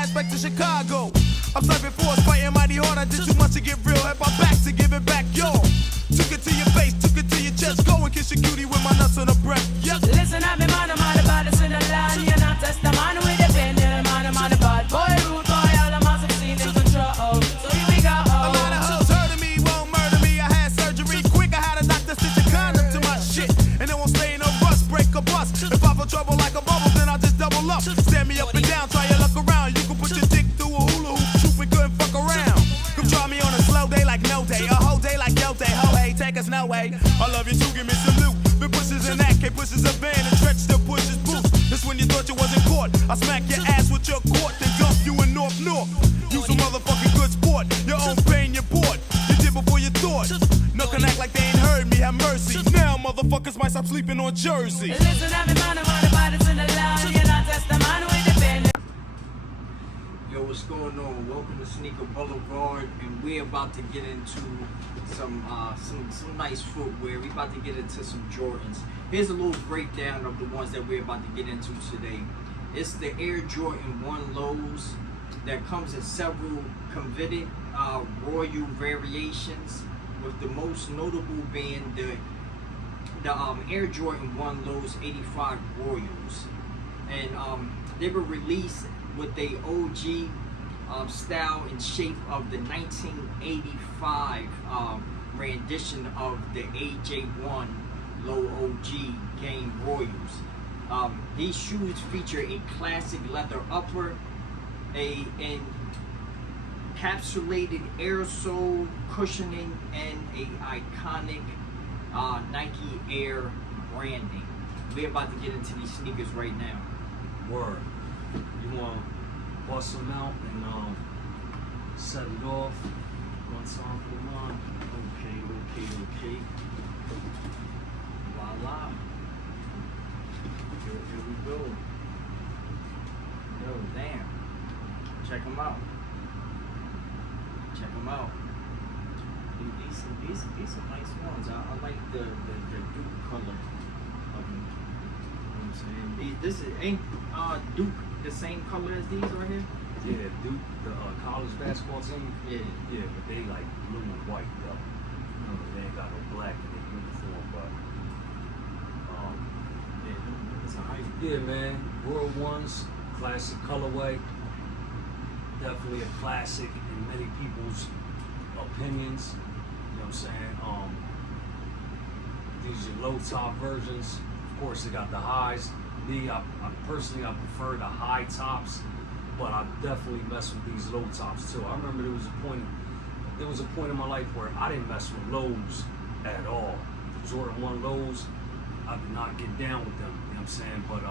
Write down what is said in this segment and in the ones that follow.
aspect of Chicago. I'm serving force, fighting mighty hard. I did too much to get real. At my back to give it back, yo. Took it to your face, took it to your chest. Go and kiss your cutie with my nuts on the breath. Yep. Listen, I'm man about this in the land. You're not test the man with the pen. You're man the bad boy, rude boy. All the massive scene in control. So here we go. A lot of hoes heard of me, won't murder me. I had surgery quick. I had a doctor stitch a condom to my shit, and it won't stay in no rust, break or bust. If I feel trouble like a bubble, then I'll just double up. Stand me up and down, try your luck around. You can put your dick through a hula hoop, shoot me good and fuck around. Come try me on a slow day like no day, a whole day like yo day. Ho hey, take us no way. I love you too, give me some loot. Been pushes in that, K pushes a van, and Stretch still pushes boots. This when you thought you wasn't caught. I smack your ass with your court, then dump you in North. You some motherfucking good sport. Your own pain, you're bored. You did before you thought. No can act like they ain't heard me, have mercy. Now motherfuckers might stop sleeping on Jersey. Listen, I'm man about this in the land. You're not test the man with the pen. Yo, what's going on? Welcome to Sneaker Boulevard, and we're about to get into some nice footwear. We're about to get into some Jordans. Here's a little breakdown of the ones that we're about to get into today. It's the Air Jordan 1 Lows that comes in several coveted royal variations, with the most notable being the Air Jordan 1 Lows 85 Royals, and they were released with the OG style and shape of the 1985 rendition of the AJ1 Low OG Game Royals. These shoes feature a classic leather upper, a encapsulated air sole cushioning, and a iconic Nike Air branding. We're about to get into these sneakers right now. Word. You want to bust them out and set it off? One time for mine. Okay. Voila. Here we go. Yo, damn. Check them out. These are nice ones. I like the Duke color of them. You know what I'm saying? This ain't Duke the same color as these right here? Yeah, Duke, the college basketball team. Yeah, but they like blue and white though. They ain't got no black in their uniform, but it's a hype. yeah, man. Royal Ones, classic colorway. Definitely a classic in many people's opinions. You know what I'm saying? These are low top versions. Of course, they got the highs. Me, I personally prefer the high tops, but I definitely mess with these low tops too. I remember there was a point in my life where I didn't mess with lows at all. The Jordan 1 lows, I did not get down with them. You know what I'm saying? But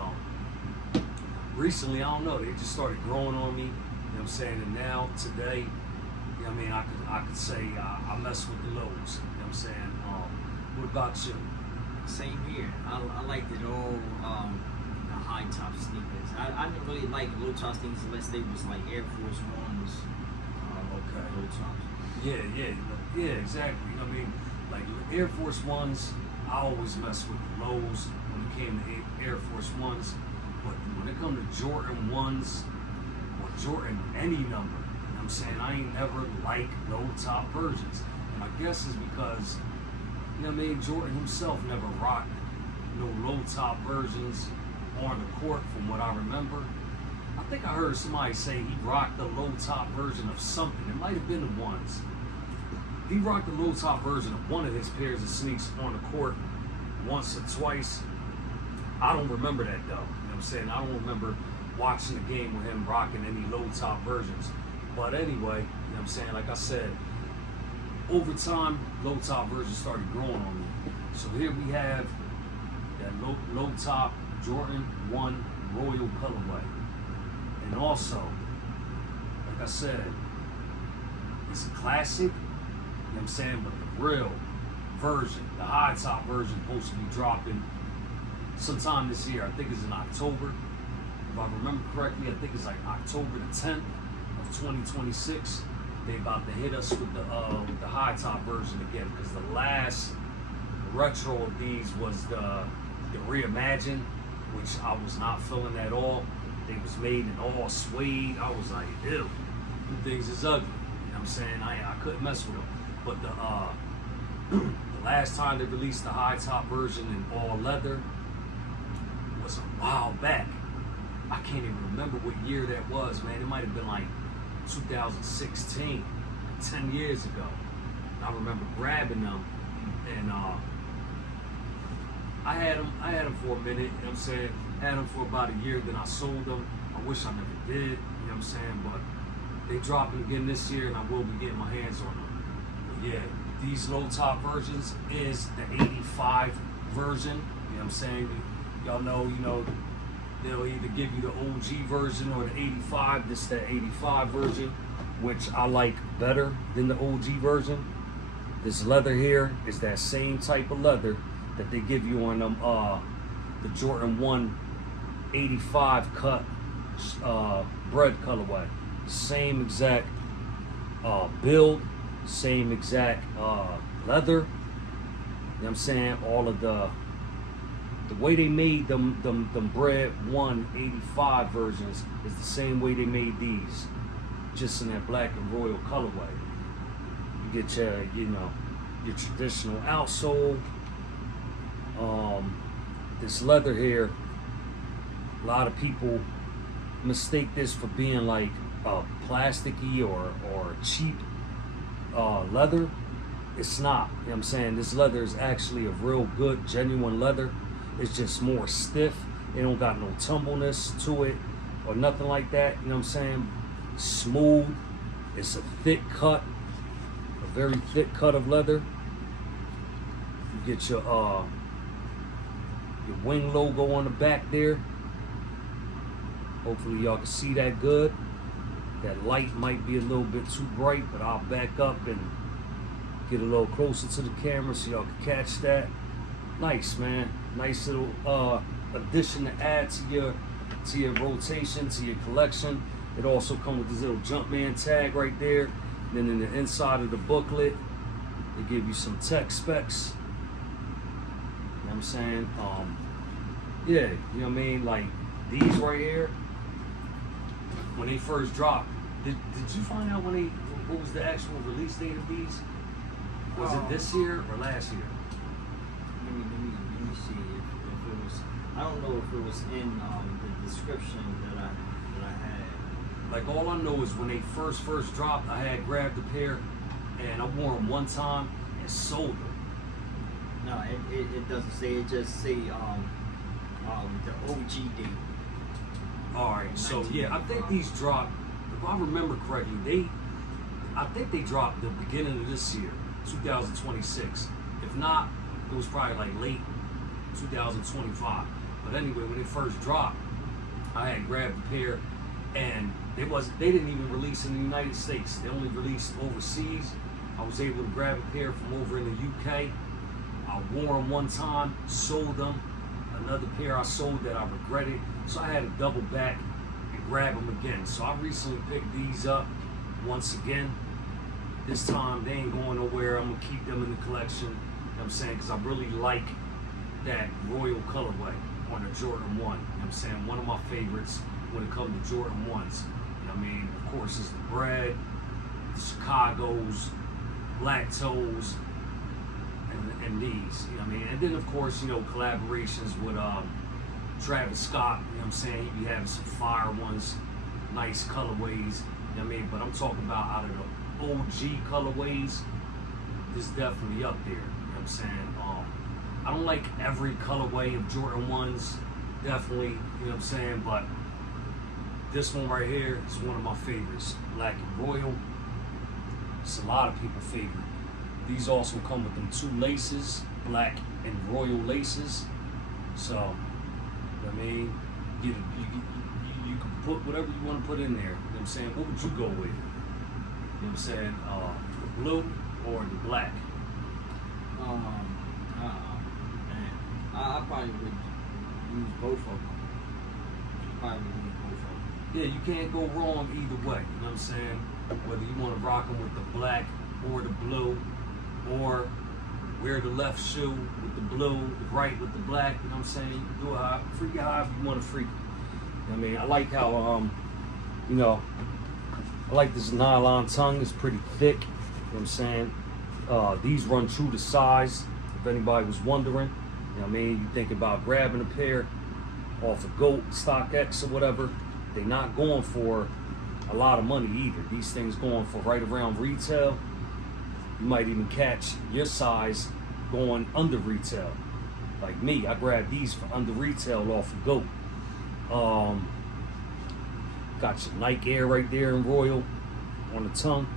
recently, I don't know, they just started growing on me. You know what I'm saying? And now, today, you know what I mean, I could say I mess with the lows. You know what I'm saying? What about you? Same here. I liked it all, the high top sneakers. I didn't really like low top sneakers unless they was like Air Force Ones. Okay. Low tops. Yeah, exactly. You know what I mean? Like Air Force Ones, I always mess with the lows when it came to Air Force Ones. But when it comes to Jordan 1s, or Jordan any number, you know what I'm saying? I ain't never liked low top versions. And I guess it's because, you know what I mean, Jordan himself never rocked no low top versions on the court from what I remember. I think I heard somebody say he rocked the low top version of something. It might have been the ones. He rocked the low top version of one of his pairs of sneaks on the court once or twice. I don't remember that though. You know what I'm saying? I don't remember watching the game with him rocking any low top versions. But anyway, you know what I'm saying? Like I said, over time, low top versions started growing on me. So here we have that low top Jordan 1 Royal colorway. And also, like I said, it's a classic, you know what I'm saying, but the real version, the high top version, supposed to be dropping sometime this year. I think it's in October. If I remember correctly, I think it's like October the 10th of 2026. They about to hit us with the high top version again, because the last retro of these was the Reimagine, which I was not feeling at all. they was made in all suede. I was like, ew, them things is ugly. You know what I'm saying? I couldn't mess with them. But the the last time they released the high top version in all leather was a while back. I can't even remember what year that was, man. It might have been like 2016, 10 years ago. And I remember grabbing them, and I had them for a minute, you know what I'm saying? Had them for about a year, then I sold them. I wish I never did, you know what I'm saying? But they dropping again this year, and I will be getting my hands on them. But yeah, these low top versions is the 85 version, you know what I'm saying? Y'all know, you know, they'll either give you the OG version or the 85. This is the 85 version, which I like better than the OG version. This leather here is that same type of leather that they give you on them, the Jordan 1 85 cut bread colorway. Same exact build, same exact leather. You know what I'm saying? All of the way they made them bread 185 versions is the same way they made these, just in that black and royal colorway. You get your, you know, your traditional outsole. This leather here, a lot of people mistake this for being like plasticky or cheap leather. It's not, you know what I'm saying? This leather is actually a real good, genuine leather. It's just more stiff. It don't got no tumbleness to it or nothing like that, you know what I'm saying? Smooth. It's a thick cut, a very thick cut of leather. You get your wing logo on the back there. Hopefully y'all can see that good. That light might be a little bit too bright, but I'll back up and get a little closer to the camera so y'all can catch that. Nice, man. Nice little addition to add to your rotation, to your collection. It also comes with this little Jumpman tag right there. Then in the inside of the booklet, they give you some tech specs. You know what I'm saying? Yeah, you know what I mean? Like these right here, when they first dropped, did you find out what was the actual release date of these? Was it this year or last year? Let me see if it was. I don't know if it was in the description that I had. Like all I know is when they first dropped, I had grabbed a pair and I wore them one time and sold them. No, it doesn't say. It just say the OG date. All right, so yeah, I think these dropped. If I remember correctly, I think they dropped the beginning of this year, 2026. If not, it was probably like late 2025. But anyway, when they first dropped, I had grabbed a pair, and they didn't even release in the United States. They only released overseas. I was able to grab a pair from over in the UK. I wore them one time, sold them. Another pair I sold that I regretted, so I had to double back and grab them again. So I recently picked these up once again. This time they ain't going nowhere. I'm gonna keep them in the collection. You know what I'm saying? Because I really like that royal colorway on the Jordan 1. You know what I'm saying? One of my favorites when it comes to Jordan 1s. You know what I mean? Of course, is the bread, the Chicago's, black toes, and these. You know what I mean? And then, of course, you know, collaborations with Travis Scott. You know what I'm saying? He be having some fire ones, nice colorways. You know what I mean? But I'm talking about out of the OG colorways, this is definitely up there. You know what I'm saying? I don't like every colorway of Jordan 1s, definitely, you know what I'm saying? But this one right here is one of my favorites, black and royal. It's a lot of people's favorite. These also come with them two laces, black and royal laces. So, you know what I mean? You can put whatever you want to put in there. You know what I'm saying? What would you go with? You know what I'm saying? The blue or the black? I probably would use both of them. Yeah, you can't go wrong either way. You know what I'm saying? Whether you want to rock them with the black or the blue, or wear the left shoe with the blue, the right with the black. You know what I'm saying? You can do it however you want to freak it. I mean, I like how, you know, I like this nylon tongue. It's pretty thick. You know what I'm saying? These run true to size, if anybody was wondering. You know what I mean? You think about grabbing a pair off of GOAT, StockX, or whatever. They're not going for a lot of money either. These things going for right around retail. You might even catch your size going under retail. Like me, I grabbed these for under retail off of GOAT. Got your Nike Air right there in Royal on the tongue.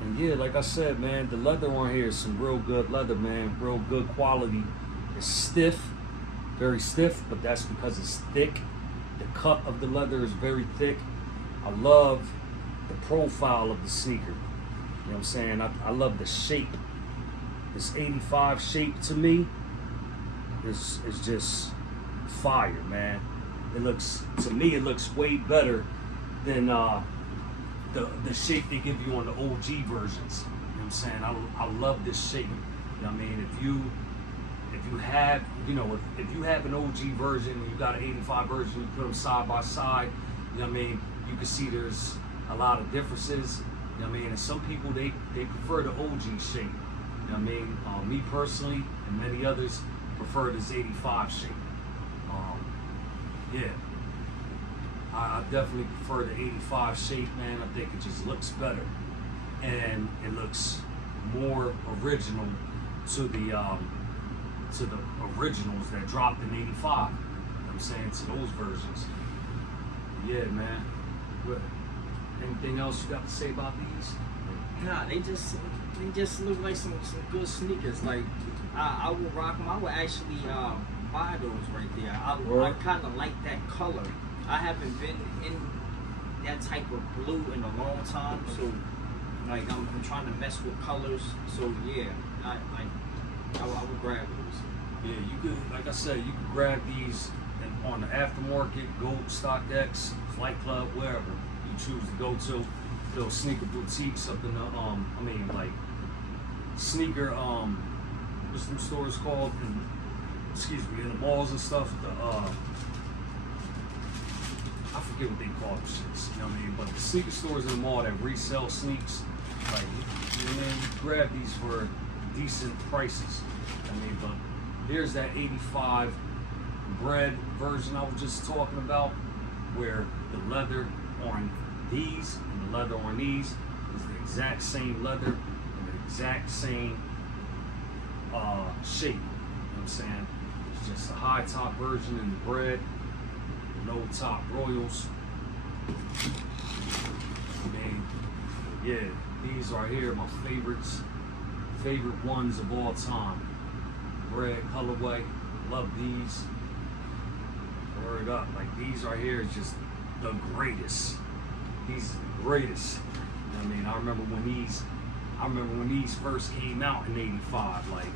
And yeah, like I said, man, the leather on here is some real good leather, man. Real good quality. It's stiff, very stiff, but that's because it's thick. The cut of the leather is very thick. I love the profile of the sneaker. You know what I'm saying? I love the shape. This 85 shape to me is just fire, man. It looks, to me, it looks way better than the shape they give you on the OG versions. You know what I'm saying? I love this shape. You know what I mean? If you have, you know, if you have an OG version and you got an 85 version, you put them side by side, you know what I mean? You can see there's a lot of differences. You know what I mean? And some people, they prefer the OG shape. You know what I mean? Me personally, and many others, prefer this 85 shape. Yeah. I definitely prefer the 85 shape, man. I think it just looks better. And it looks more original to the originals that dropped in 85. You know what I'm saying? To those versions. Yeah, man. What, anything else you got to say about these? Nah, they just look like some good sneakers. Like I would rock them. I would actually buy those right there. I kind of like that color. I haven't been in that type of blue in a long time, so like I'm trying to mess with colors. So yeah, I would grab those. Yeah, you could, like I said, you could grab these on the aftermarket, GOAT, StockX, Flight Club, wherever you choose to go to. Those sneaker boutiques up in the I mean like sneaker what's them stores called? In the malls and stuff. I forget what they call them shits. You know what I mean? But the sneaker stores in the mall that resell sneaks, like you know what I mean, you grab these for decent prices. I mean, but here's that 85 bread version I was just talking about, where the leather on these and the leather on these is the exact same leather and the exact same shape. You know what I'm saying? It's just a high top version in the bread, low top Royals. I mean, yeah, these right here, my favorite ones of all time. Bread colorway, love these. Word up, like these right here is just the greatest. These are the greatest. You know what I mean? I remember when these first came out in 85, like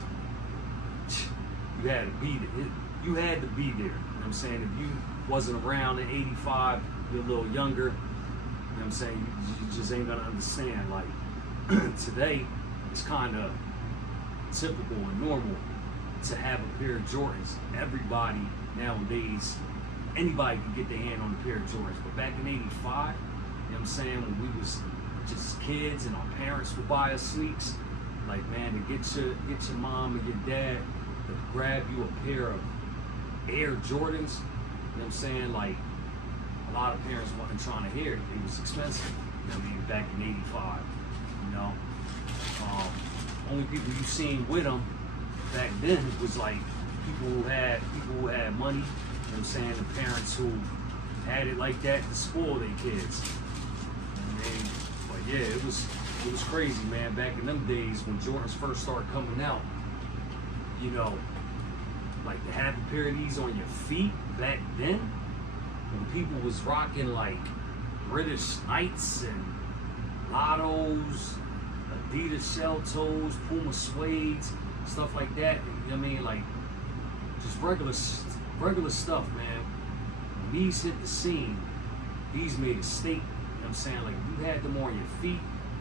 you had to be there. You had to be there. You know what I'm saying? If you wasn't around in 85, you're a little younger, you know what I'm saying? You just ain't gonna understand. Like today, it's kind of typical and normal to have a pair of Jordans. Everybody nowadays, anybody can get their hand on a pair of Jordans. But back in 85, you know what I'm saying, when we was just kids and our parents would buy us sneaks, like man, to get your mom and your dad to grab you a pair of Air Jordans, you know what I'm saying? Like a lot of parents wasn't trying to hear it. It was expensive. You know what I mean? Back in 85, you know. Only people you seen with them back then was like people who had money. You know what I'm saying? The parents who had it like that to spoil their kids. You know what I mean? But yeah, it was crazy, man. Back in them days when Jordans first started coming out, you know, like to have a pair of these on your feet back then, when people was rocking like British Knights and Lottos, Adidas shell toes, Puma suedes, stuff like that. You know what I mean? Like just regular stuff, man. When these hit the scene, these made a statement. You know what I'm saying? Like you had them on your feet,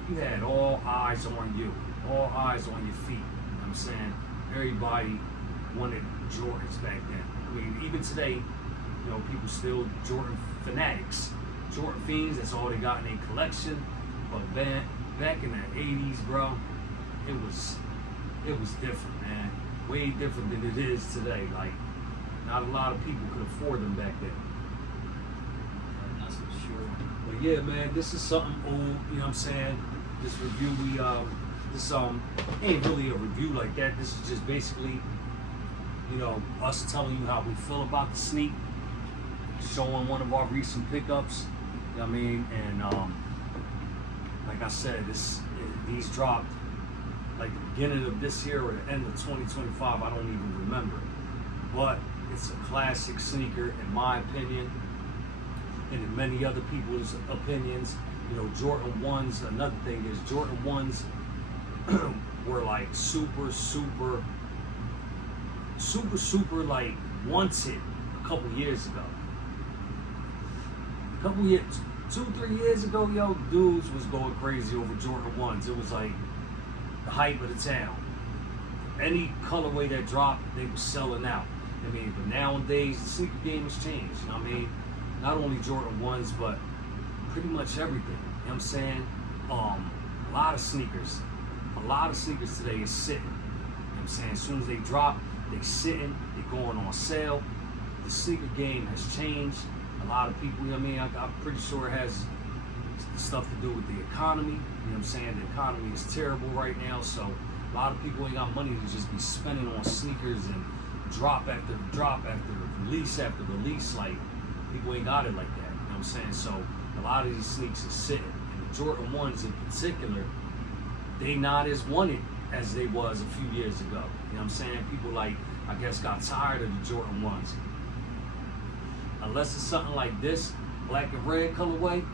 you had all eyes on you, all eyes on your feet. You know what I'm saying? Everybody wanted Jordans back then. I mean, even today, You know, people still Jordan fanatics. Jordan fiends, that's all they got in their collection. But back in the 80s, bro, it was different, man. Way different than it is today. Like, not a lot of people could afford them back then. That's for sure. But yeah, man, this is something old, you know what I'm saying? This review, this ain't really a review like that. This is just basically, you know, us telling you how we feel about the sneak, showing one of our recent pickups, you know what I mean? And like I said, these dropped like the beginning of this year or the end of 2025, I don't even remember. But it's a classic sneaker in my opinion, and in many other people's opinions. You know, Jordan 1s, another thing is Jordan 1s were like super like wanted a couple years ago. A couple years, 2-3 years ago, yo, dudes was going crazy over Jordan 1s. It was like the hype of the town. Any colorway that dropped, they were selling out. I mean, but nowadays the sneaker game has changed. You know what I mean? Not only Jordan 1s, but pretty much everything. You know what I'm saying? A lot of sneakers today is sitting. You know what I'm saying? As soon as they drop, they sitting, they going on sale. The sneaker game has changed. A lot of people, you know what I mean? I'm pretty sure it has stuff to do with the economy. You know what I'm saying? The economy is terrible right now, so a lot of people ain't got money to just be spending on sneakers and drop after drop after release after release. Like, people ain't got it like that. You know what I'm saying? So a lot of these sneaks are sitting. And the Jordan 1s in particular, they not as wanted as they was a few years ago. You know what I'm saying? People like, I guess, got tired of the Jordan 1s. Unless it's something like this, black and red colorway, you know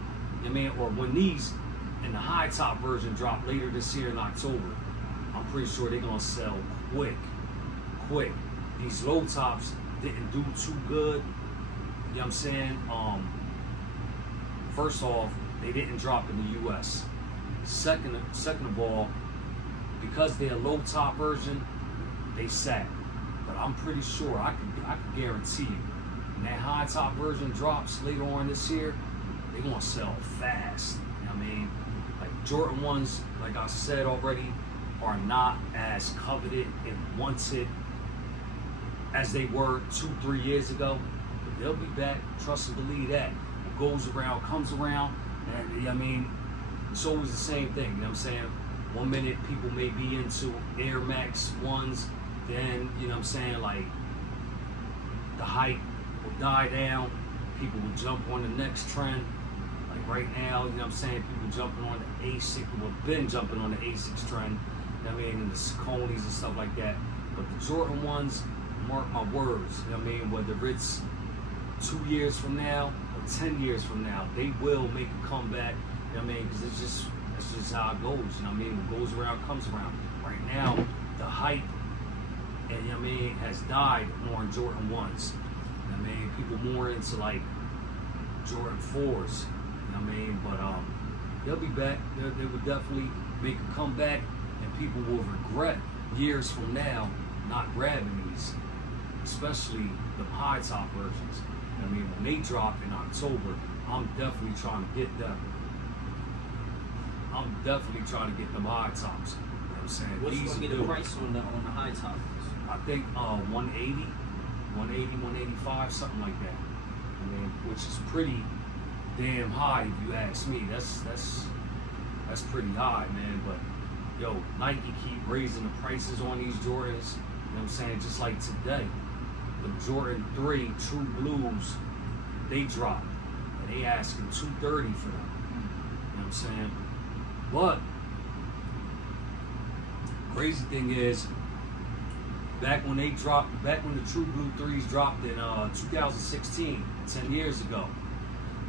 what I mean? Or when these in the high top version drop later this year in October, I'm pretty sure they're gonna sell quick. These low tops didn't do too good. You know what I'm saying? First off, they didn't drop in the US. Second of all, because they're a low top version, they sat. But I'm pretty sure, I could guarantee you, when that high top version drops later on this year, they're gonna sell fast. You know what I mean? Like Jordan 1s, like I said already, are not as coveted and wanted as they were 2-3 years ago. But they'll be back, trust and believe that. What goes around comes around. And you know what I mean, it's always the same thing, you know what I'm saying? 1 minute people may be into Air Max 1s, then, you know what I'm saying, like the hype will die down, people will jump on the next trend. Like right now, you know what I'm saying, people jumping on the A6, well, been jumping on the A6 trend, you know what I mean, and the Sauconys and stuff like that. But the Jordan 1s, mark my words, you know what I mean, whether it's 2 years from now or 10 years from now, they will make a comeback, you know what I mean, because that's just how it goes, you know what I mean, what goes around comes around. Right now, the hype, and you know what I mean, has died on Jordan 1s. You know what I mean, people more into like Jordan 4s, you know what I mean, but they'll be back. They will definitely make a comeback, and people will regret years from now not grabbing these, especially the high top versions. I mean, when they drop in October, I'm definitely trying to get them. I'm definitely trying to get them high tops. You know what I'm saying? What's These gonna be are the due. price on the high tops? I think 180, 185, something like that. I mean, which is pretty damn high if you ask me. That's pretty high, man. But yo, Nike keep raising the prices on these Jordans. You know what I'm saying? Just like today, the Jordan 3 True Blues, they dropped, and they asking $230 for them. You know what I'm saying? But crazy thing is, back when the True Blue 3s dropped in 2016, 10 years ago,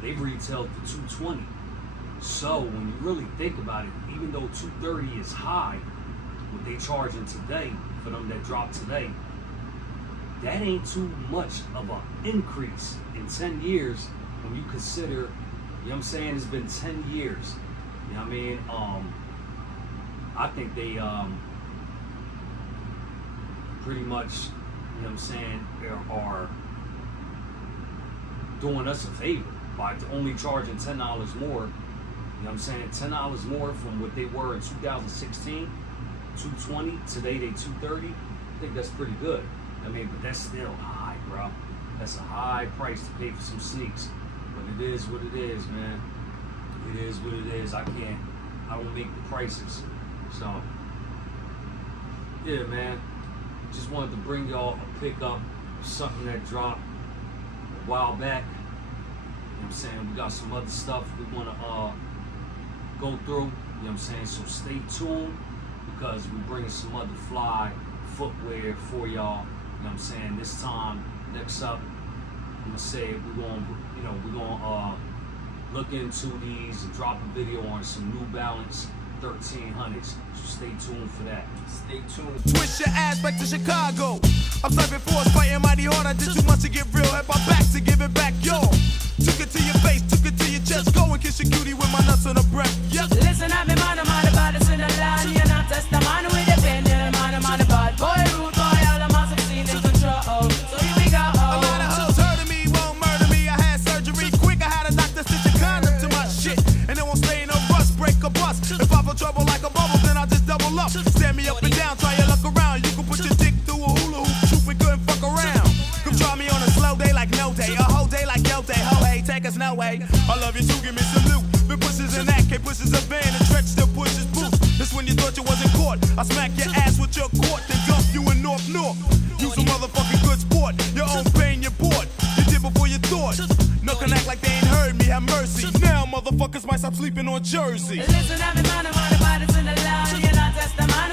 they retailed for $220. So when you really think about it, even though $230 is high, what they charging today for them that dropped today, that ain't too much of an increase in 10 years when you consider, you know what I'm saying, it's been 10 years. You know what I mean? I think they pretty much, you know what I'm saying, are doing us a favor by only charging $10 more. You know what I'm saying? $10 more from what they were in 2016, $220. Today they $230. I think that's pretty good. I mean, but that's still high, bro. That's a high price to pay for some sneaks. But it is what it is, man. It is what it is. I don't make the prices. So, yeah, man. Just wanted to bring y'all a pickup, something that dropped a while back. You know what I'm saying? We got some other stuff we want to go through. You know what I'm saying? So stay tuned because we're bringing some other fly footwear for y'all. You know what I'm saying? This time, next up, I'm gonna say we're gonna look into these and drop a video on some New Balance 1300s. So stay tuned for that. Stay tuned. Twist your ass back to Chicago. I'm serving force, fighting mighty hard. I did too much to get real. Had my back to give it back, yo. Took it to your face, took it to your chest. Go and kiss your cutie with my nuts on the breath. Yep. Listen, I've been man about this in the land. You're not test the man with the pen. You're man bad boy, rude boy. All the must have seen in control. So here we go. A lot of hoes heard of me, won't murder me. I had surgery quick. I had a doctor stitch a condom to my shit. And it won't stay in a rust, break a bust. If I feel trouble like a bubble, then I'll just double up. Stand me up and down, try your luck around. You can put your dick through a hula hoop. Shoot me good and fuck around. Come try me on a slow day like no day. A whole day like yo day. Ho hey, take us no way. I love you too, give me some loot. Been pushes in that, K pushes a van and stretch still pushes boots. This when you thought you wasn't caught. I smack your ass with your court, then dump you in North. Use a motherfucking good sport. Your own pain, you're bored. You did before you thought. No can act like they ain't heard me, have mercy. Now motherfuckers might stop sleeping on Jersey. Listen, I've been man about this in the land. You're not test the man